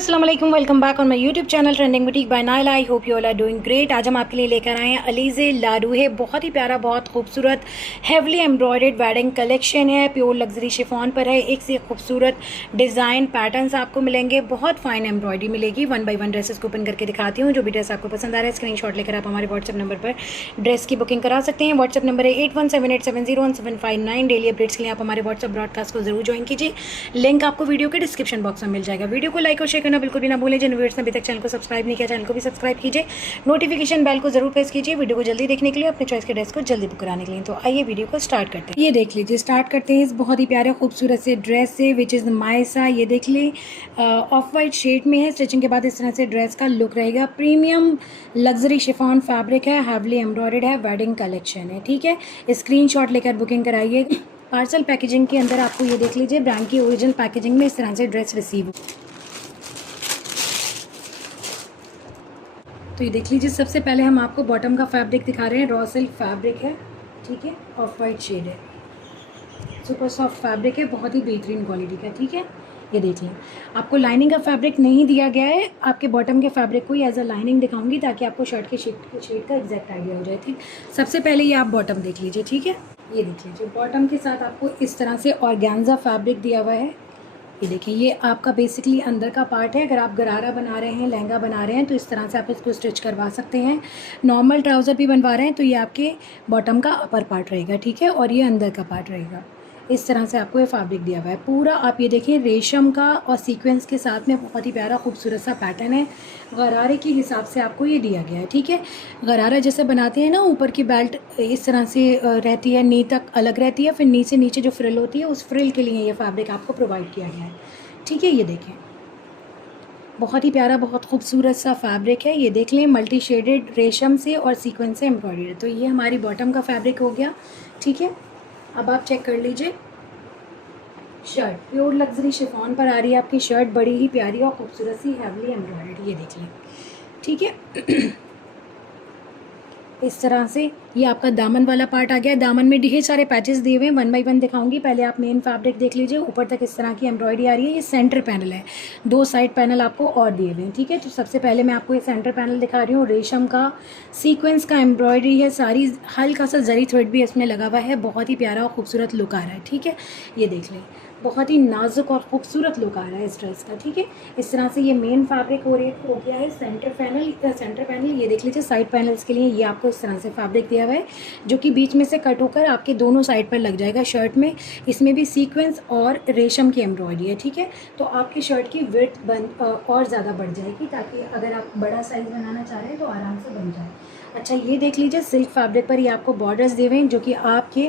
अस्सलाम वालेकुम, welcome back on my YouTube channel trending boutique by Naila. I hope you all are doing great. आज हम आपके लिए लेकर आए हैं अलीज़े लाडूहे। बहुत ही प्यारा, बहुत खूबसूरत हेवली एम्ब्रॉयडर्ड वेडिंग कलेक्शन है। प्योर लग्जरी शिफॉन पर है। एक से एक खूबसूरत डिज़ाइन पैटर्न्स आपको मिलेंगे। बहुत फाइन एम्ब्रॉयडरी मिलेगी। 1 बाय 1 ड्रेसेस को ओपन करके दिखाती हूँ। जो भी ड्रेस आपको पसंद आ रहा है स्क्रीनशॉट लेकर आप हमारे व्हाट्सएप नंबर पर ड्रेस की बुकिंग करा सकते हैं। व्हाट्सएप नंबर है 8178701759। डेली अपडेट्स के लिए आप हमारे व्हाट्सएप ब्रॉडकास्ट को जरूर ज्वाइन कीजिए। लिंक आपको वीडियो के डिस्क्रिप्शन बॉक्स में मिल जाएगा। वीडियो को लाइक और शेयर करना बिल्कुल भी ना भूलें। जिन व्यूअर्स ने अभी तक चैनल को सब्सक्राइब नहीं किया, चैनल को भी सब्सक्राइब कीजिए। नोटिफिकेशन बेल को जरूर प्रेस कीजिए वीडियो को जल्दी देखने के लिए, अपने चॉइस के ड्रेस को जल्दी बुक कराने के लिए। तो आइए वीडियो को स्टार्ट करते हैं। ये देख लीजिए, स्टार्ट करते हैं इस बहुत ही प्यारे खूबसूरत से ड्रेस से, विच इज़ मायसा। ये देख ली ऑफ वाइट शेड में है। स्टिचिंग के बाद इस तरह से ड्रेस का लुक रहेगा। प्रीमियम लग्जरी शिफॉन फैब्रिक है, हैवली एम्ब्रॉयडर्ड है, वेडिंग कलेक्शन है। ठीक है, स्क्रीनशॉट लेकर बुकिंग कराइए। पार्सल पैकेजिंग के अंदर आपको ये देख लीजिए ब्रांड की ओरिजिनल पैकेजिंग में इस तरह से ड्रेस रिसीव हो। तो ये देख लीजिए, सबसे पहले हम आपको बॉटम का फैब्रिक दिखा रहे हैं। रॉ सिल्क फैब्रिक है, ठीक है, ऑफ वाइट शेड है, सुपर सॉफ्ट फैब्रिक है, बहुत ही बेहतरीन क्वालिटी का। ठीक है, ये देख लें। आपको लाइनिंग का फैब्रिक नहीं दिया गया है, आपके बॉटम के फैब्रिक को ही एज अ लाइनिंग दिखाऊंगी ताकि आपको शर्ट के शेड का एग्जैक्ट आइडिया हो जाए। ठीक, सबसे पहले ये आप बॉटम देख लीजिए। ठीक है, ये देख लीजिए, बॉटम के साथ आपको इस तरह से ऑर्गेन्जा फैब्रिक दिया हुआ है। ये देखिए, ये आपका बेसिकली अंदर का पार्ट है। अगर आप गरारा बना रहे हैं, लहंगा बना रहे हैं, तो इस तरह से आप इसको स्टिच करवा सकते हैं। नॉर्मल ट्राउज़र भी बनवा रहे हैं तो ये आपके बॉटम का अपर पार्ट रहेगा। ठीक है, और ये अंदर का पार्ट रहेगा। इस तरह से आपको ये फैब्रिक दिया हुआ है पूरा। आप ये देखिए, रेशम का और सीक्वेंस के साथ में बहुत ही प्यारा खूबसूरत सा पैटर्न है। गरारे के हिसाब से आपको ये दिया गया है। ठीक है, गरारा जैसे बनाते हैं ना, ऊपर की बेल्ट इस तरह से रहती है, नी तक अलग रहती है, फिर नीचे नीचे जो फ्रिल होती है उस फ्रिल के लिए ये फैब्रिक आपको प्रोवाइड किया गया है। ठीक है, ये देखें, बहुत ही प्यारा, बहुत खूबसूरत सा फैब्रिक है। ये देख लें, मल्टी शेडेड रेशम से और सीक्वेंस से एम्ब्रॉयडरी है। तो ये हमारी बॉटम का फैब्रिक हो गया। ठीक है, अब आप चेक कर लीजिए शर्ट। प्योर लग्जरी शिफॉन पर आ रही है आपकी शर्ट, बड़ी ही प्यारी और खूबसूरत सी हैवली एम्ब्रॉयडरी। ये देख लें, ठीक है। इस तरह से ये आपका दामन वाला पार्ट आ गया है। दामन में ढेर सारे पैचेस दिए हुए हैं, 1 बाय 1 दिखाऊंगी। पहले आप मेन फैब्रिक देख लीजिए। ऊपर तक इस तरह की एम्ब्रॉयडरी आ रही है। ये सेंटर पैनल है, 2 साइड पैनल आपको और दिए हुए हैं। ठीक है, तो सबसे पहले मैं आपको ये सेंटर पैनल दिखा रही हूँ। रेशम का सीक्वेंस का एम्ब्रॉयडरी है सारी, हल्का सा जरी थ्रेड भी इसमें लगा हुआ है। बहुत ही प्यारा और खूबसूरत लुक आ रहा है। ठीक है, ये देख लें, बहुत ही नाजुक और खूबसूरत लुक आ रहा है इस ड्रेस का। ठीक है, इस तरह से ये मेन फैब्रिक हो गया है। सेंटर पैनल ये देख लीजिए। साइड पैनल्स के लिए ये आपको इस तरह से फैब्रिक दिया हुआ है, जो कि बीच में से कट होकर आपके दोनों साइड पर लग जाएगा शर्ट में। इसमें भी सीक्वेंस और रेशम की एम्ब्रॉयडरी है। ठीक है, तो आपकी शर्ट की विड्थ और ज़्यादा बढ़ जाएगी, ताकि अगर आप बड़ा साइज़ बनाना चाह रहे हैं तो आराम से बन जाए। अच्छा, ये देख लीजिए, सिल्क फैब्रिक पर ये आपको बॉर्डर्स दिए हुए हैं, जो कि आपके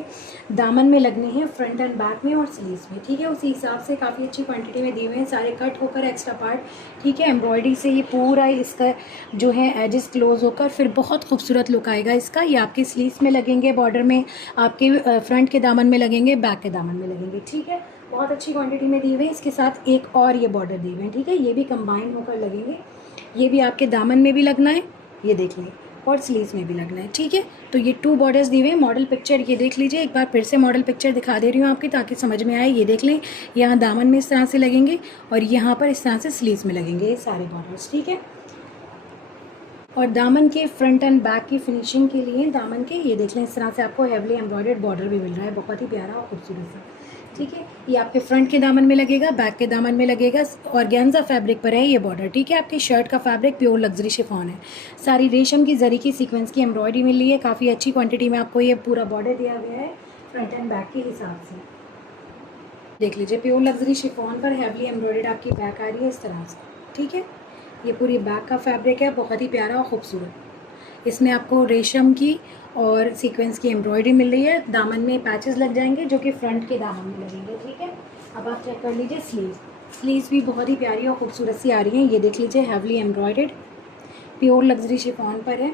दामन में लगने हैं, फ्रंट एंड बैक में और स्लीव्स में। ठीक है, उसी हिसाब से काफ़ी अच्छी क्वांटिटी में दिए हुए हैं, सारे कट होकर एक्स्ट्रा पार्ट। ठीक है, एम्ब्रॉयडरी से ये पूरा इसका जो है एजेस क्लोज होकर फिर बहुत खूबसूरत लुक आएगा इसका। ये आपके स्लीव्स में लगेंगे, बॉर्डर में, आपके फ्रंट के दामन में लगेंगे, बैक के दामन में लगेंगे। ठीक है, बहुत अच्छी क्वान्टिटी में दिए हुए हैं। इसके साथ एक और ये बॉर्डर दिए हुए हैं। ठीक है, ये भी कंबाइन होकर लगेंगे। ये भी आपके दामन में भी लगना है, ये देख लें, और स्लीव्स में भी लगना है। ठीक है, तो ये 2 बॉर्डर्स दिए हुए हैं। मॉडल पिक्चर ये देख लीजिए, एक बार फिर से मॉडल पिक्चर दिखा दे रही हूँ आपकी, ताकि समझ में आए। ये देख लें, यहाँ दामन में इस तरह से लगेंगे और यहाँ पर इस तरह से स्लीव्स में लगेंगे ये सारे बॉर्डर्स। ठीक है, और दामन के फ्रंट एंड बैक की फिनिशिंग के लिए दामन के ये देख लें, इस तरह से आपको हेवली एम्ब्रॉयडर्ड बॉर्डर भी मिल रहा है, बहुत ही प्यारा और खूबसूरत सा। ठीक है, ये आपके फ्रंट के दामन में लगेगा, बैक के दामन में लगेगा। ऑर्गेन्जा फैब्रिक पर है ये बॉर्डर। ठीक है, आपकी शर्ट का फैब्रिक प्योर लग्जरी शिफॉन है। सारी रेशम की जरी की सीक्वेंस की एम्ब्रॉयडरी मिल रही है। काफ़ी अच्छी क्वांटिटी में आपको ये पूरा बॉर्डर दिया गया है, फ्रंट एंड बैक के हिसाब से। देख लीजिए, प्योर लग्जरी शिफॉन पर हैवली एम्ब्रॉयडर्ड आपकी बैक आ रही है इस तरह से। ठीक है, ये पूरी बैक का फैब्रिक है, बहुत ही प्यारा और खूबसूरत। इसमें आपको रेशम की और सीक्वेंस की एम्ब्रॉयडरी मिल रही है। दामन में पैचेस लग जाएंगे, जो कि फ्रंट के दामन में लगेंगे। ठीक है, अब आप चेक कर लीजिए स्लीव्स भी बहुत ही प्यारी और खूबसूरत सी आ रही हैं। ये देख लीजिए, heavily embroidered pure luxury chiffon पर है।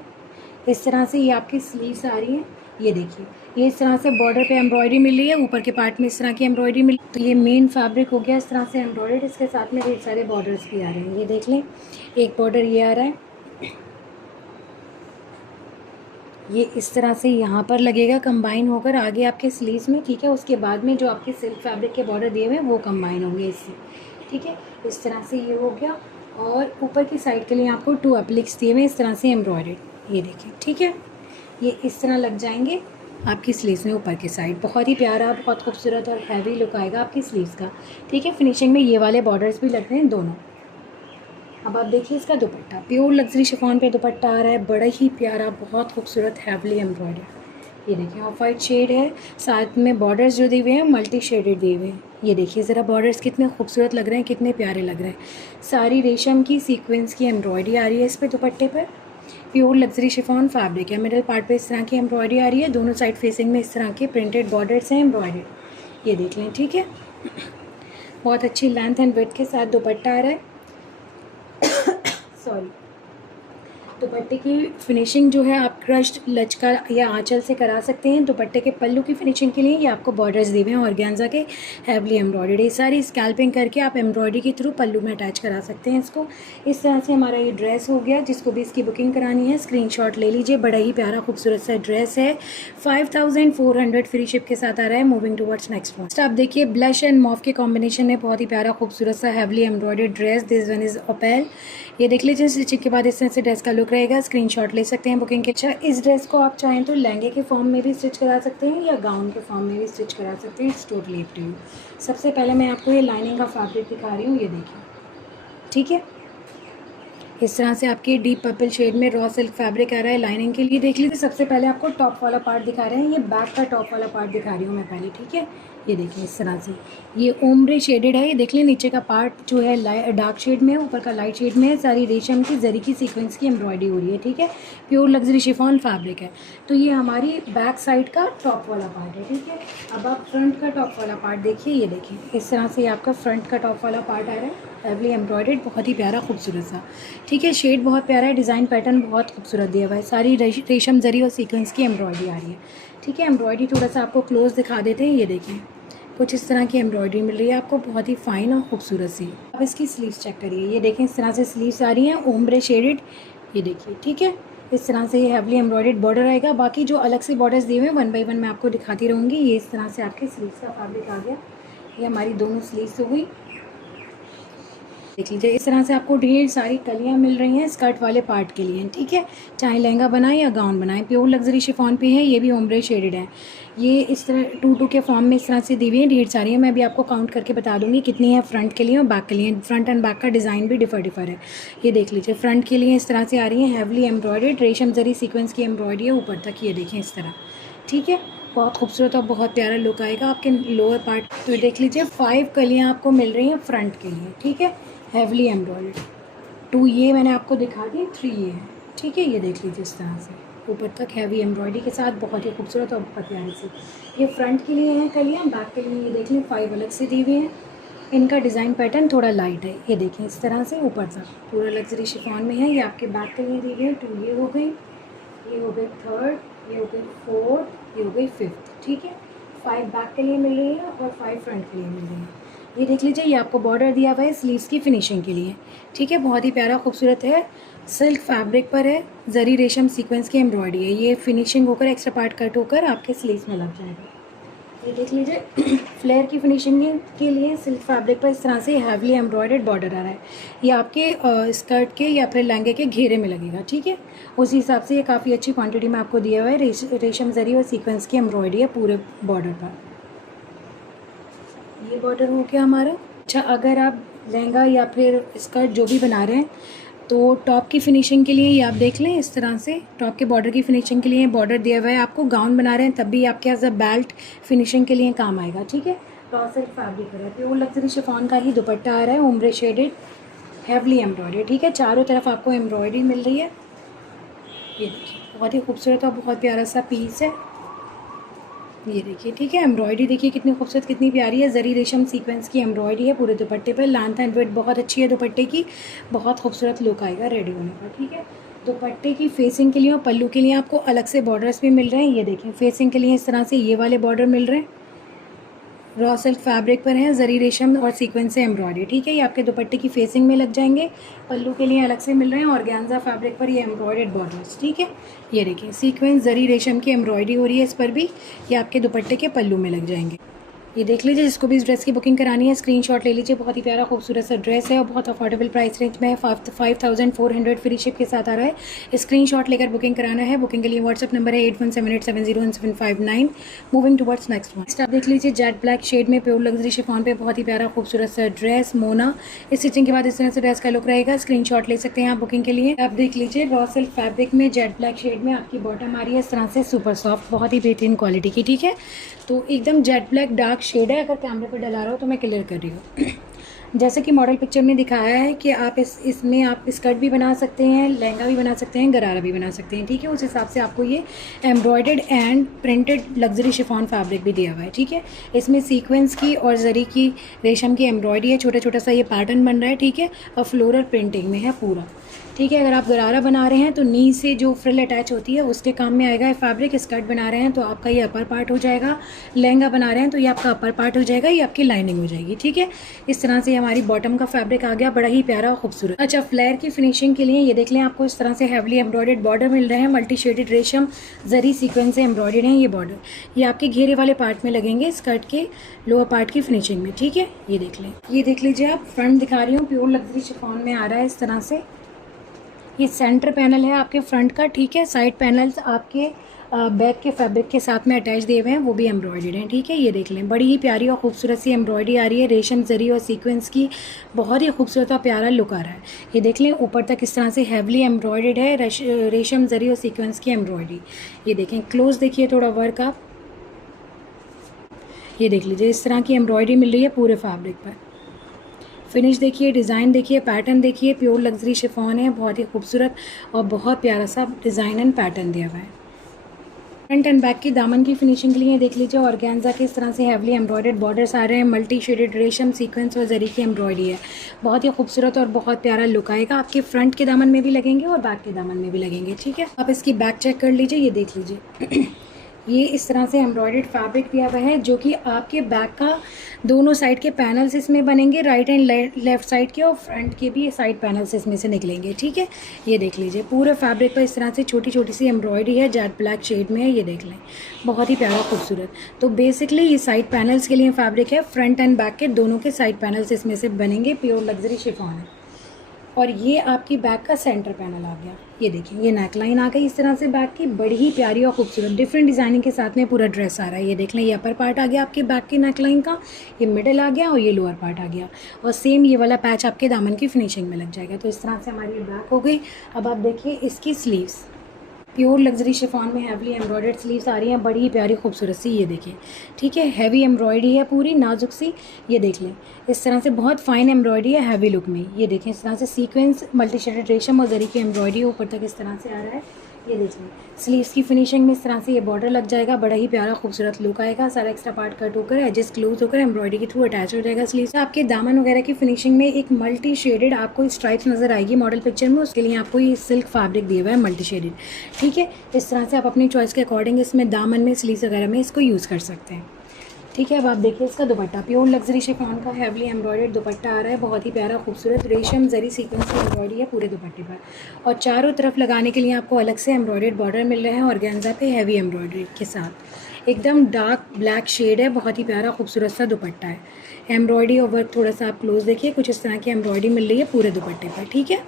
इस तरह से ये आपकी स्लीव्स आ रही हैं। ये देखिए, ये इस तरह से बॉर्डर पे एम्ब्रॉयडरी मिल रही है, ऊपर के पार्ट में इस तरह की एम्ब्रॉयडरी मिल। तो ये मेन फैब्रिक हो गया इस तरह से एम्ब्रॉयडर्ड। इसके साथ में ढेर सारे बॉर्डर्स भी आ रहे हैं। ये देख लें, एक बॉर्डर ये आ रहा है, ये इस तरह से यहाँ पर लगेगा कंबाइन होकर आगे आपके स्लीव्स में, ठीक है। उसके बाद में जो आपके सिल्क फैब्रिक के बॉर्डर दिए हुए हैं वो कंबाइन होंगे इससे, ठीक है। इस तरह से ये हो गया। और ऊपर की साइड के लिए आपको 2 अप्लिक्स दिए हुए इस तरह से एम्ब्रॉयडर्ड, ये देखिए, ठीक है। ये इस तरह लग जाएंगे आपकी स्लीव्स में ऊपर की साइड। बहुत ही प्यारा, बहुत खूबसूरत और हैवी लुक आएगा आपकी स्लीव्स का, ठीक है। फिनिशिंग में ये वाले बॉर्डर्स भी लग रहे हैं दोनों। अब आप देखिए इसका दुपट्टा, प्योर लग्जरी शिफॉन पे दुपट्टा आ रहा है, बड़ा ही प्यारा, बहुत खूबसूरत हैवली एम्ब्रॉयडर। ये देखिए ऑफ वाइट शेड है, साथ में बॉर्डर्स जो दिए हुए हैं मल्टी शेडेड दिए हुए हैं। ये देखिए ज़रा बॉर्डर्स कितने खूबसूरत लग रहे हैं, कितने प्यारे लग रहे हैं। सारी रेशम की सीक्वेंस की एम्ब्रॉयडरी आ रही है इस पर दुपट्टे पर। प्योर लग्जरी शिफॉन फैब्रिक है, मिडल पार्ट पे इस तरह की एम्ब्रॉयडरी आ रही है, दोनों साइड फेसिंग में इस तरह के प्रिंटेड बॉर्डर्स हैं एम्ब्रॉयडर्ड। ये देख लें, ठीक है। बहुत अच्छी लेंथ एंड विड्थ के साथ दुपट्टा आ रहा है। सॉरी, दुपट्टे की फिनिशिंग जो है आप क्रश्ड लचका या आंचल से करा सकते हैं। दुपट्टे के पल्लू की फिनिशिंग के लिए ये आपको बॉर्डर्स दिए हुए हैं ऑर्गेन्जा के हैवली एम्ब्रॉयडरी। सारी स्कैल्पिंग करके आप एम्ब्रॉयडरी के थ्रू पल्लू में अटैच करा सकते हैं इसको। इस तरह से हमारा ये ड्रेस हो गया। जिसको भी इसकी बुकिंग करानी है स्क्रीनशॉट ले लीजिए। बड़ा ही प्यारा खूबसूरत सा ड्रेस है, 5400 फ्री शिप के साथ आ रहा है। Moving towards next one. आप देखिए ब्लश एंड मॉफ के कॉम्बिनेशन में बहुत ही प्यारा खूबसूरत सा heavily embroidered dress. This one is opal. ये देख लीजिए स्टिचिंग के बाद इस तरह से ड्रेस का लुक रहेगा। स्क्रीनशॉट ले सकते हैं बुकिंग के। अच्छा, इस ड्रेस को आप चाहें तो लहंगे के फॉर्म में भी स्टिच करा सकते हैं या गाउन के फॉर्म में भी स्टिच करा सकते हैं। It's totally up to you. सबसे पहले मैं आपको ये लाइनिंग का फैब्रिक दिखा रही हूँ, ये देखिए, ठीक है। इस तरह से आपके डीप पर्पल शेड में रॉ सिल्क फैब्रिक आ रहा है लाइनिंग के लिए। देख लीजिए सबसे पहले आपको टॉप वाला पार्ट दिखा रहे हैं, ये बैक का टॉप वाला पार्ट दिखा रही हूँ मैं पहले, ठीक है। ये देखिए इस तरह से ये ओम्ब्रे शेडेड है। ये देख लें नीचे का पार्ट जो है डार्क शेड में है, ऊपर का लाइट शेड में है। सारी रेशम की जरी की सीक्वेंस की एम्ब्रॉयडरी हो रही है, ठीक है। प्योर लग्जरी शिफॉन फैब्रिक है। तो ये हमारी बैक साइड का टॉप वाला पार्ट है, ठीक है। अब आप फ्रंट का टॉप वाला पार्ट देखिए। ये देखिए इस तरह से आपका फ्रंट का टॉप वाला पार्ट आ रहा है, हैवली एम्ब्रॉयडर्ड, बहुत ही प्यारा खूबसूरत सा, ठीक है। शेड बहुत प्यारा है, डिज़ाइन पैटर्न बहुत खूबसूरत दिया हुआ है। सारी रेशम जरी और सीक्वेंस की एम्ब्रॉयडरी आ रही है, ठीक है। एम्ब्रॉयडरी थोड़ा सा आपको क्लोज दिखा देते हैं। ये देखें कुछ इस तरह की एम्ब्रॉयडरी मिल रही है आपको, बहुत ही फाइन और खूबसूरत सी। अब इसकी स्लीव्स चेक करिए। ये देखें इस तरह से स्लीव्स आ रही हैं ओम्ब्रे शेडेड। ये देखिए, ठीक है। इस तरह से ये हैवली एम्ब्रॉयडर्ड बॉर्डर आएगा। बाकी जो अलग से बॉर्डर्स दिए हुए हैं 1 बाय 1 मैं आपको दिखाती रहूँगी। ये इस तरह से आपके स्लीव्स का फैब्रिक आ गया। ये हमारी दोनों स्लीव्स हो गई, देख लीजिए। इस तरह से आपको ढेर सारी कलियां मिल रही हैं स्कर्ट वाले पार्ट के लिए, ठीक है। चाहे लहंगा बनाएं या गाउन बनाएं, प्योर लग्जरी शिफॉन पे है। ये भी ओम्ब्रे शेडेड है। ये इस तरह 2-2 के फॉर्म में इस तरह से दी हुई है, ढेर सारी है। मैं भी आपको काउंट करके बता दूंगी कितनी है फ्रंट के लिए और बैक के लिए। फ्रंट एंड बैक का डिज़ाइन भी डिफर है। ये देख लीजिए फ्रंट के लिए इस तरह से आ रही है हैवली एम्ब्रॉयडर्ड, रेशम जरी सीक्वेंस की एम्ब्रॉयडरी है ऊपर तक। ये देखें इस तरह, ठीक है। बहुत खूबसूरत और बहुत प्यारा लुक आएगा आपके लोअर पार्ट। तो देख लीजिए 5 कलियाँ आपको मिल रही हैं फ्रंट के लिए, ठीक है। हैवली एम्ब्रॉयडर्ड 2 ये मैंने आपको दिखा दी, 3 ये है, ठीक है। ये देख लीजिए इस तरह से ऊपर तक हैवी एम्ब्रॉयडरी के साथ, बहुत ही खूबसूरत और बहुत प्यारी सी। ये फ्रंट के लिए हैं कलियाँ, बैक के लिए ये देख लें 5 अलग से दी हुई हैं। इनका डिज़ाइन पैटर्न थोड़ा लाइट है। ये देखें इस तरह से ऊपर तक पूरा लग्जरी शिफॉन में है। ये आपके बैक के लिए दी गई है। 2 ये हो गई, ये हो गई 3rd, ये हो गई 4th, ये हो गई 5th, ठीक है। 5 बैक के लिए मिल रही है और 5 फ्रंट के लिए मिल रही है। ये देख लीजिए ये आपको बॉर्डर दिया हुआ है स्लीव्स की फिनिशिंग के लिए, ठीक है। बहुत ही प्यारा खूबसूरत है, सिल्क फैब्रिक पर है, जरी रेशम सीक्वेंस की एम्ब्रॉयडरी है। ये फिनिशिंग होकर एक्स्ट्रा पार्ट कट होकर आपके स्लीव्स में लग जाएगा। ये देख लीजिए फ्लेयर की फिनिशिंग के लिए सिल्क फैब्रिक पर इस तरह से हैवली एम्ब्रॉयडर्ड बॉर्डर आ रहा है। ये आपके स्कर्ट के या फिर लहंगे के घेरे में लगेगा, ठीक है। उसी हिसाब से ये काफ़ी अच्छी क्वांटिटी में आपको दिया हुआ है। रेशम जरी और सीक्वेंस की एम्ब्रॉयडरी है पूरे बॉर्डर पर। ये बॉर्डर हो गया हमारा। अच्छा, अगर आप लहंगा या फिर स्कर्ट जो भी बना रहे हैं तो टॉप की फिनिशिंग के लिए ये आप देख लें इस तरह से टॉप के बॉर्डर की फिनिशिंग के लिए बॉर्डर दिया हुआ है। आपको गाउन बना रहे हैं तब भी आपके एज अ बेल्ट फिनिशिंग के लिए काम आएगा, ठीक है। रॉ सिल्क फैब्रिक है, प्योर लग्जरी शिफॉन का ही दुपट्टा आ रहा है, ओम्ब्रे शेडेड, हैवली एम्ब्रॉयडरी, ठीक है। चारों तरफ आपको एम्ब्रॉयडरी मिल रही है। ये देखिए बहुत ही खूबसूरत और बहुत प्यारा सा पीस है। ये देखिए, ठीक है। एम्ब्रॉयडरी देखिए कितनी खूबसूरत, कितनी प्यारी है। जरी रेशम सीक्वेंस की एम्ब्रॉयडरी है पूरे दुपट्टे पर। लेंथ एंड विड्थ बहुत अच्छी है दुपट्टे की, बहुत खूबसूरत लुक आएगा रेडी होने पर, ठीक है। दुपट्टे की फेसिंग के लिए और पल्लू के लिए आपको अलग से बॉर्डर्स भी मिल रहे हैं। ये देखें फेसिंग के लिए इस तरह से ये वाले बॉर्डर मिल रहे हैं, रॉ सिल्क फैब्रिक पर है, जरी रेशम और सीक्वेंस से एम्ब्रॉयडरी। ठीक है, ये आपके दुपट्टे की फेसिंग में लग जाएंगे, पल्लू के लिए अलग से मिल रहे हैं। ऑर्गेन्जा फैब्रिक पर ये एम्ब्रॉयडर्ड बॉर्डर्स। ठीक है, ये देखिए सीक्वेंस जरी रेशम की एम्ब्रॉयडरी हो रही है इस पर भी, ये आपके दुपट्टे के पल्लू में लग जाएंगे। ये देख लीजिए, जिसको भी इस ड्रेस की बुकिंग करानी है स्क्रीनशॉट ले लीजिए। बहुत ही प्यारा खूबसूरत सा ड्रेस है और बहुत अफोर्डेबल प्राइस रेंज में है। 5400 फ्री शिप के साथ आ रहा है। स्क्रीनशॉट लेकर बुकिंग कराना है। बुकिंग के लिए व्हाट्सअप नंबर है 8178701759। Moving towards next one. Next आप देख लीजिए जेट ब्लैक शेड में प्योर लग्जरी शिफॉन पे बहुत ही प्यारा खूबसूरत सा ड्रेस मोना। इस स्टिचिंग के बाद इस तरह से ड्रेस का लुक रहेगा। स्क्रीनशॉट ले सकते हैं आप बुकिंग के लिए। आप देख लीजिए रॉ सिल्क फैब्रिक में जेट ब्लैक शेड में आपकी बॉटम आ रही है इस तरह से सुपर सॉफ्ट, बहुत ही बेहतरीन क्वालिटी की। ठीक है, तो एकदम जेट ब्लैक डार्क शेड है। अगर कैमरे पर डला रहा हो तो मैं क्लियर कर रही हूँ। जैसे कि मॉडल पिक्चर में दिखाया है कि आप इसमें आप स्कर्ट भी बना सकते हैं, लहंगा भी बना सकते हैं, गरारा भी बना सकते हैं। ठीक है, उस हिसाब से आपको ये embroidered and printed luxury chiffon fabric भी दिया हुआ है। ठीक है, इसमें सीक्वेंस की और जरी की रेशम की एम्ब्रॉयडरी है, छोटा छोटा सा ये पैटर्न बन रहा है। ठीक है, और फ्लोरल प्रिंटिंग में है पूरा। ठीक है, अगर आप गरारा बना रहे हैं तो नी से जो फ्रिल अटैच होती है उसके काम में आएगा ये फैब्रिक। स्कर्ट बना रहे हैं तो आपका ये अपर पार्ट हो जाएगा। लहंगा बना रहे हैं तो ये आपका अपर पार्ट हो जाएगा, ये आपकी लाइनिंग हो जाएगी। ठीक है, इस तरह से हमारी बॉटम का फैब्रिक आ गया, बड़ा ही प्यारा और खूबसूरत। अच्छा, फ्लेयर की फिनिशिंग के लिए ये देख लें, आपको इस तरह से हैवली एम्ब्रॉयडर्ड बॉर्डर मिल रहे हैं। मल्टी शेडेड रेशम जरी सीक्वेंस से एम्ब्रॉयडर्ड हैं ये बॉर्डर। ये आपके घेरे वाले पार्ट में लगेंगे, स्कर्ट के लोअर पार्ट की फिनिशिंग में। ठीक है, ये देख लें, ये देख लीजिए आप, फ्रंट दिखा रही हूँ, प्योर लग्जरी शिफॉन में आ रहा है इस तरह से। ये सेंटर पैनल है आपके फ्रंट का। ठीक है, साइड पैनल्स आपके बैक के फैब्रिक के साथ में अटैच दिए हुए हैं, वो भी एम्ब्रॉयडर्ड हैं। ठीक है, ये देख लें, बड़ी ही प्यारी और खूबसूरत सी एम्ब्रॉयडरी आ रही है रेशम जरी और सीक्वेंस की, बहुत ही खूबसूरत और प्यारा लुक आ रहा है। ये देख लें, ऊपर तक इस तरह से हैवली एम्ब्रॉयडर्ड है, रेशम जरी और सीक्वेंस की एम्ब्रॉयडरी। ये देखें, क्लोज देखिए थोड़ा वर्क आप, ये देख लीजिए इस तरह की एम्ब्रॉयडरी मिल रही है पूरे फैब्रिक पर। फिनिश देखिए, डिज़ाइन देखिए, पैटर्न देखिए, प्योर लग्जरी शिफॉन है, बहुत ही खूबसूरत और बहुत प्यारा सा डिज़ाइन एंड पैटर्न दिया हुआ है। फ्रंट एंड बैक की दामन की फिनिशिंग के लिए देख लीजिए, ऑर्गेन्जा के इस तरह से हैवली एम्ब्रॉयडर्ड बॉर्डर्स आ रहे हैं। मल्टी शेडेड रेशम सीक्वेंस और जरी की एम्ब्रॉयडरी है, बहुत ही खूबसूरत और बहुत प्यारा लुक आएगा। आपके फ्रंट के दामन में भी लगेंगे और बैक के दामन में भी लगेंगे। ठीक है, आप इसकी बैक चेक कर लीजिए, ये देख लीजिए। ये इस तरह से एम्ब्रॉयडर्ड फैब्रिक दिया हुआ है, जो कि आपके बैक का दोनों साइड के पैनल्स इसमें बनेंगे, राइट एंड लेफ्ट साइड के, और फ्रंट के भी साइड पैनल्स इसमें से निकलेंगे। ठीक है, ये देख लीजिए, पूरे फैब्रिक पर इस तरह से छोटी छोटी सी एम्ब्रॉयडरी है, जेट ब्लैक शेड में है। ये देख लें, बहुत ही प्यारा खूबसूरत। तो बेसिकली ये साइड पैनल्स के लिए फैब्रिक है, फ्रंट एंड बैक के दोनों के साइड पैनल्स इसमें से बनेंगे, प्योर लग्जरी शिफॉन है। और ये आपकी बैक का सेंटर पैनल आ गया। ये देखिए, ये नेकलाइन आ गई इस तरह से बैक की, बड़ी ही प्यारी और खूबसूरत डिफरेंट डिज़ाइनिंग के साथ में पूरा ड्रेस आ रहा है। ये देख लें, ये अपर पार्ट आ गया आपके बैक की नेकलाइन का, ये मिडल आ गया और ये लोअर पार्ट आ गया, और सेम ये वाला पैच आपके दामन की फिनिशिंग में लग जाएगा। तो इस तरह से हमारी बैक हो गई। अब आप देखिए इसकी स्लीव्स, प्योर लग्जरी शिफॉन में हैवली एम्ब्रॉयडर्ड स्लीव्स आ रही हैं, बड़ी ही प्यारी खूबसूरत सी। ये देखिए, ठीक है, हैवी एम्ब्रॉयडरी है पूरी नाजुक सी। ये देख लें, इस तरह से बहुत फाइन एम्ब्रॉयडरी है हैवी लुक में। ये देखें, इस तरह से सीक्वेंस मल्टी शेडेड रेशम और जरी की एम्ब्रॉयडरी ऊपर तक इस तरह से आ रहा है। ये देखिए, स्लीव्स की फिनिशिंग में इस तरह से ये बॉर्डर लग जाएगा, बड़ा ही प्यारा खूबसूरत लुक आएगा। सारा एक्स्ट्रा पार्ट कट होकर एडजस्ट क्लोज होकर एम्ब्रॉयडरी के थ्रू अटैच हो जाएगा स्लीव्स। आपके दामन वगैरह की फिनिशिंग में एक मल्टी शेडेड आपको स्ट्राइप्स नजर आएगी मॉडल पिक्चर में, उसके लिए आपको ये सिल्क फैब्रिक दिया हुआ है मल्टी शेडेड। ठीक है, इस तरह से आप अपनी चॉइस के अकॉर्डिंग इसमें दामन में स्लीव्स वगैरह में इसको यूज़ कर सकते हैं। ठीक है, अब आप देखिए इसका दुपट्टा, प्योर लग्जरी शिफॉन का हैवली एम्ब्रॉयडर्ड दुपट्टा आ रहा है, बहुत ही प्यारा खूबसूरत रेशम जरी सीक्वेंस की एम्ब्रॉयडरी है पूरे दुपट्टे पर, और चारों तरफ लगाने के लिए आपको अलग से एम्ब्रॉयडर्ड बॉर्डर मिल रहे हैं ऑर्गेन्जा पे हैवी एम्ब्रॉयडरी के साथ। एकदम डार्क ब्लैक शेड है, बहुत ही प्यारा खूबसूरत सा दुपट्टा है। एम्ब्रॉयडरी और वर्क थोड़ा सा आप क्लोज देखिए, कुछ इस तरह की एम्ब्रॉयडरी मिल रही है पूरे दुपट्टे पर। ठीक है,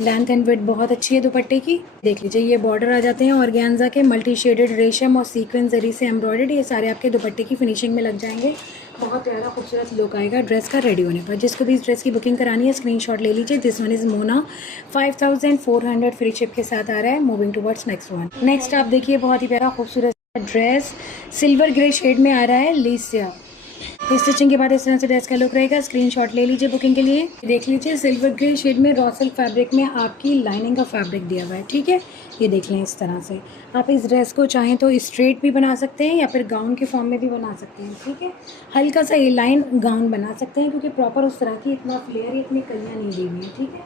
लेंथ एंड विड्थ बहुत अच्छी है दुपट्टे की। देख लीजिए, ये बॉर्डर आ जाते हैं ऑर्गेन्जा के, मल्टी शेडेड रेशम और सीक्वेंस जरी से एम्ब्रॉयडर्ड, ये सारे आपके दुपट्टे की फिनिशिंग में लग जाएंगे। बहुत प्यारा खूबसूरत लुक आएगा ड्रेस का रेडी होने पर। जिसको भी इस ड्रेस की बुकिंग करानी है स्क्रीनशॉट ले लीजिए। This one is Mona, 5400 free ship के साथ आ रहा है। Moving towards next one. Next आप देखिए, बहुत ही प्यारा खूबसूरत ड्रेस सिल्वर ग्रे शेड में आ रहा है, लीसिया। स्टिचिंग के बाद इस तरह से ड्रेस का लुक रहेगा। स्क्रीनशॉट ले लीजिए बुकिंग के लिए। देख लीजिए, सिल्वर ग्रे शेड में रॉ सिल्क फैब्रिक में आपकी लाइनिंग का फैब्रिक दिया हुआ है। ठीक है, ये देख लें, इस तरह से आप इस ड्रेस को चाहें तो स्ट्रेट भी बना सकते हैं या फिर गाउन के फॉर्म में भी बना सकते हैं। ठीक है, हल्का सा ये लाइन गाउन बना सकते हैं, क्योंकि प्रॉपर उस तरह की इतना फ्लेयर इतनी कलियाँ नहीं दी हुई है। ठीक है,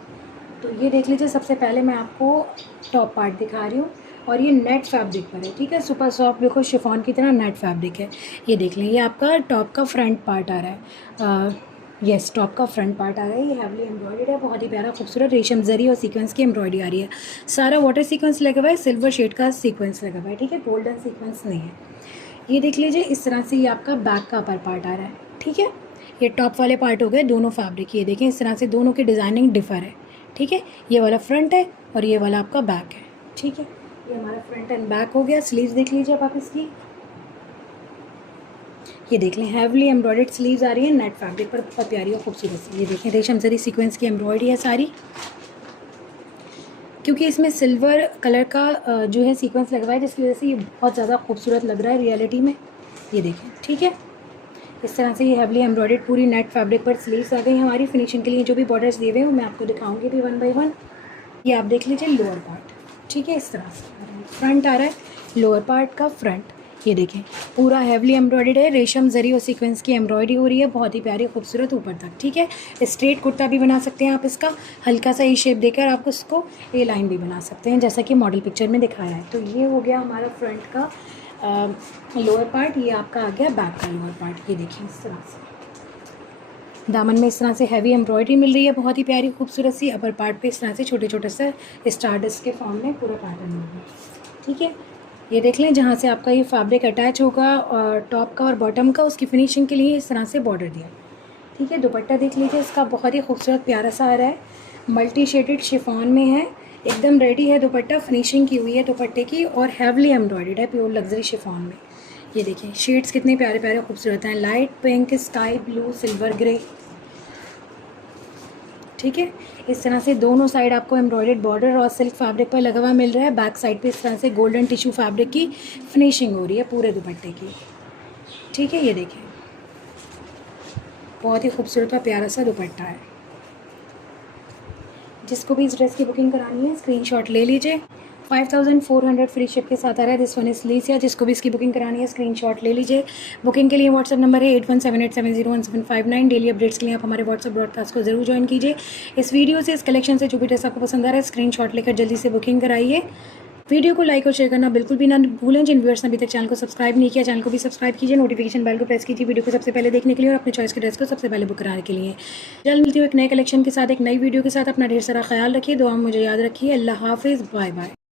तो ये देख लीजिए, सबसे पहले मैं आपको टॉप पार्ट दिखा रही हूँ। और ये नेट फैब्रिक पर है, ठीक है। सुपर सॉफ्ट देखो शिफॉन की तरह नेट फैब्रिक है। ये देख लें, ये आपका टॉप का फ्रंट पार्ट आ रहा है। यस, टॉप का फ्रंट पार्ट आ रहा है। ये हैवली एम्ब्रॉयडर्ड है, बहुत ही प्यारा खूबसूरत रेशम जरी और सीक्वेंस की एम्ब्रॉयडरी आ रही है। सारा वाटर सीक्वेंस लगा हुआ है, सिल्वर शेड का सीक्वेंस लगा हुआ है, ठीक है, गोल्डन सीक्वेंस नहीं है। ये देख लीजिए, इस तरह से ये आपका बैक का अपर पार्ट आ रहा है, ठीक है। ये टॉप वाले पार्ट हो गए दोनों फैब्रिक। ये देखें, इस तरह से दोनों की डिज़ाइनिंग डिफ़र है, ठीक है। ये वाला फ्रंट है और ये वाला आपका बैक है, ठीक है। ये हमारा फ्रंट एंड बैक हो गया। स्लीव्स देख लीजिए आप इसकी, ये देख लें, हैवली एम्ब्रॉयडर्ड स्लीव्स आ रही है नेट फैब्रिक पर, बहुत प्यारी और खूबसूरत सी। ये देखें, रेशम जरी सीक्वेंस की एम्ब्रॉयडरी है सारी, क्योंकि इसमें सिल्वर कलर का जो है सीक्वेंस लगा हुआ है, जिसकी वजह से ये बहुत ज़्यादा खूबसूरत लग रहा है रियलिटी में। ये देखें, ठीक है। इस तरह से ये हैवली एम्ब्रॉयडर्ड पूरी नेट फैब्रिक पर स्लीव्स आ गई हमारी। फिनिशिंग के लिए जो भी बॉर्डर्स दिए हुए हैं वो मैं आपको दिखाऊंगी भी वन बाय वन। ये आप देख लीजिए लोअर पार्ट, ठीक है, इस तरह से फ्रंट आ रहा है, लोअर पार्ट का फ्रंट। ये देखें, पूरा हैवली एम्ब्रॉयडर्ड है, रेशम जरी और सीक्वेंस की एम्ब्रॉयडरी हो रही है, बहुत ही प्यारी खूबसूरत ऊपर तक, ठीक है। स्ट्रेट कुर्ता भी बना सकते हैं आप इसका, हल्का सा ई शेप देकर आप उसको ए लाइन भी बना सकते हैं, जैसा कि मॉडल पिक्चर में दिखाया है। तो ये हो गया हमारा फ्रंट का लोअर पार्ट। ये आपका आ गया बैक का लोअर पार्ट। ये देखिए, इस तरह से दामन में इस तरह से हैवी एम्ब्रॉयडरी मिल रही है, बहुत ही प्यारी खूबसूरत सी। अपर पार्ट पे इस तरह से छोटे छोटे से स्टारडस्ट के फॉर्म में पूरा पैटर्न होगा, ठीक है। ये देख लें, जहाँ से आपका ये फैब्रिक अटैच होगा और टॉप का और बॉटम का, उसकी फिनिशिंग के लिए इस तरह से बॉर्डर दिया, ठीक है। दुपट्टा देख लीजिए, इसका बहुत ही खूबसूरत प्यारा सा आ रहा है, मल्टी शेडेड शिफॉन में है, एकदम रेडी है दुपट्टा, फिनिशिंग की हुई है दुपट्टे की, और हैवली एम्ब्रॉयडर्ड है प्योर लग्जरी शिफॉन में। ये देखिए, शेड्स कितने प्यारे प्यारे खूबसूरत हैं, light pink, sky blue, silver grey, ठीक है। इस तरह से दोनों साइड आपको एम्ब्रॉयडर्ड बॉर्डर और सिल्क फैब्रिक पर लगा हुआ मिल रहा है। बैक साइड पे इस तरह से गोल्डन टिश्यू फैब्रिक की फिनिशिंग हो रही है पूरे दुपट्टे की, ठीक है। ये देखिए, बहुत ही खूबसूरत और प्यारा सा दुपट्टा है। जिसको भी इस ड्रेस की बुकिंग करानी है स्क्रीनशॉट ले लीजिए। 5400 फ्री शिप के साथ आ रहा है। This one is Licia. जिसको भी इसकी बुकिंग करानी है स्क्रीनशॉट ले लीजिए। बुकिंग के लिए व्हाट्सअप नंबर है 8178701759। डेली अपडेट्स के लिए आप हमारे व्हाट्सअप ब्रॉडकास्ट को जरूर ज्वाइन कीजिए। इस वीडियो से, इस कलेक्शन से जो भी ड्रेस आपको पसंद आ रहा है स्क्रीनशॉट लेकर जल्दी से बुकिंग कराइए। वीडियो को लाइक और शेयर करना बिल्कुल भी ना भूलें। जिन व्यूअर्स ने अभी तक चैनल को सब्सक्राइब नहीं किया, चैनल को भी सब्सक्राइब कीजिए, नोटिफिकेशन बेल को प्रेस कीजिए वीडियो को सबसे पहले देखने के लिए और अपने चॉइस के ड्रेस को सबसे पहले बुक कराने के लिए। जल्द मिलती हूँ एक नए कलेक्शन के साथ, एक नई वीडियो के साथ। अपना ढेर सारा ख्याल रखिए, दुआ में मुझे याद रखिए। अल्लाह हाफिज़, बाय बाय।